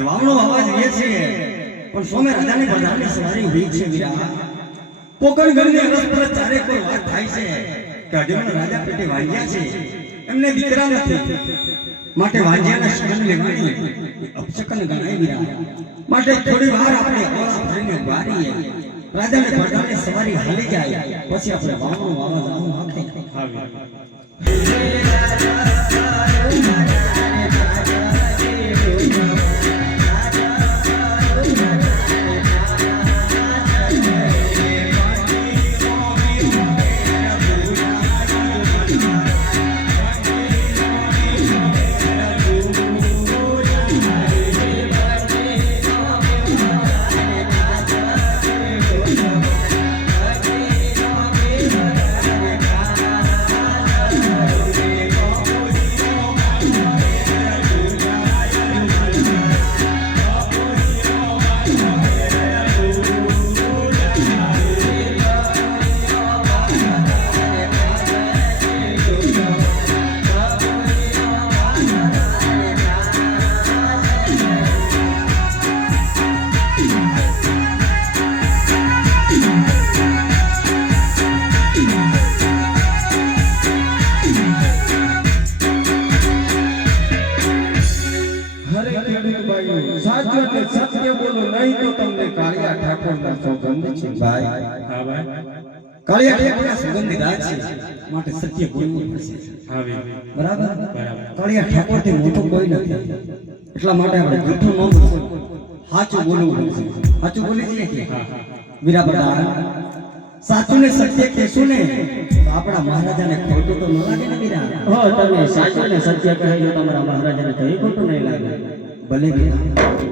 વાવણો અવાજ એ છે પણ સોમે રાજાની પ્રધાનની સવારી ઊભી છે વીરા પોકણ ગણની અરસપર ચારે કોઈ વાત થાય છે કે અઢીમણ રાજા પેટે વાંજ્યા છે એમને દીકરા નથી માટે વાંજ્યાના શગન લેવાની અપશકન ગણાય વીરા માટે થોડી વાર આપણે ઓળા ભરીને વારીએ રાજાને પ્રધાનની સવારી હાલી જાય પછી આપણે વાવણો વાવા જાવું નાખે સત્ય બોલો નહીં તો તમને કાળિયા ઠાકોરના સોગંદ છે ભાઈ હા ભાઈ કાળિયા ઠાકોરના સોગંદ રાજ છે માટે સત્ય બોલવું પડશે હા બરાબર કાળિયા ઠાકોર થી મોટો કોઈ નથી એટલા માટે આપણે જૂઠું ન બોલવું સાચું બોલવું પડશે સાચું બોલી જઈએ કે વીરા પ્રધાન સાચું ને સત્ય કહેશું ને તો આપણા મહારાજાને ખોટું તો ન લાગે ને વીરા હો તમે સાચું ને સત્ય કહેજો તમારા મહારાજાને કઈ ખોટું નહીં લાગે ભલે વીરા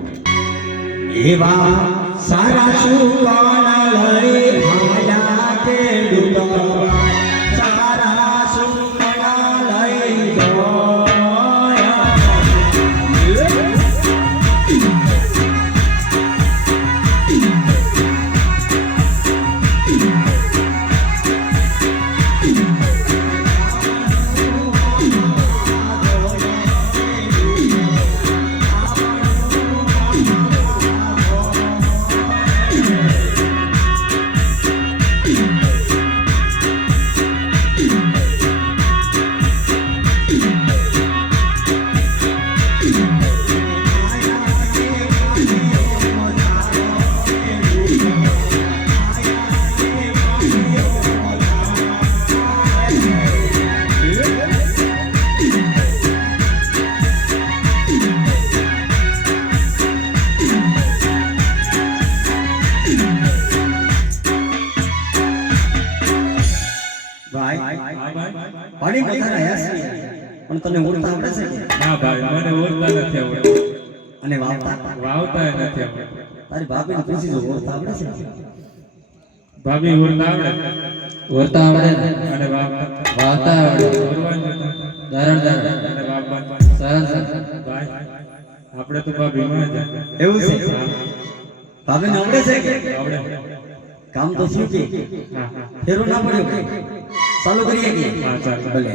એવા સારા સુવાના લઈ હાલા કે ડુબા સારા સુવાના લઈ પાણી બધા રહ્યા છે પણ તને ઓળતા આવડે છે ના ભાઈ મને ઓળતા નથી આવડતું અને વાવતા નથી આવડતું તારી ભાભીને પૂછી જો ઓળતા આવડે છે ભાભી ઓળતા આવડે અને વાવતા આવડે ધરણ અને વાવતા સરસ ભાઈ આપણે તો ભાભી માં જ એવું છે ભાભીને આવડે છે કે આવડે કામ તો શું કે હા ફેરો ના પડ્યો કે ચાલુ કરીએ કે હા ચાલ ભલે